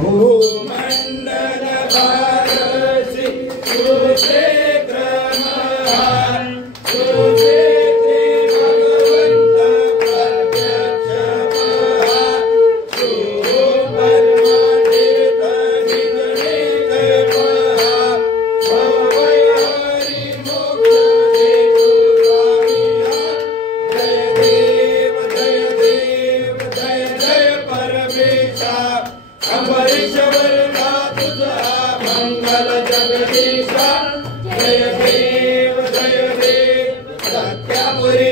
भूमंडल भारसी तुझे क्रमहार तुझे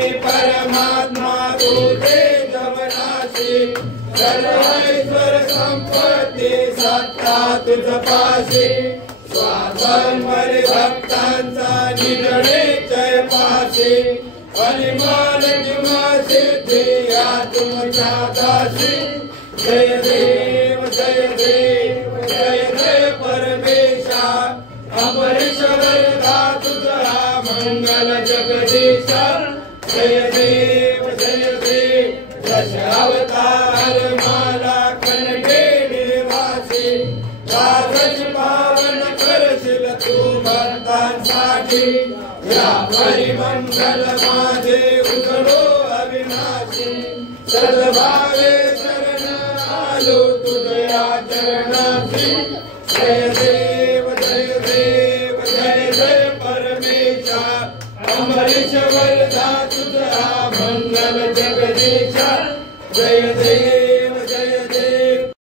परमात्मा तुझे जमनाशी सर्वेश्वर संपत्ती सत्ता तुझ पाशी स्वासंवर भक्तांचा निधणे जय पाशी परिमाण किंवा सिद्धी या तुमच्या दाशी जय देव जय देव जय जय परमेशा अमरीश्वर दा तुझा मंगल जगदीशा जय देव दशावतार माला कनके निवासी राजच पावन करशील तू भक्तांसाठी या परिमंगल माझे उजळो अविनाशी सद्भाव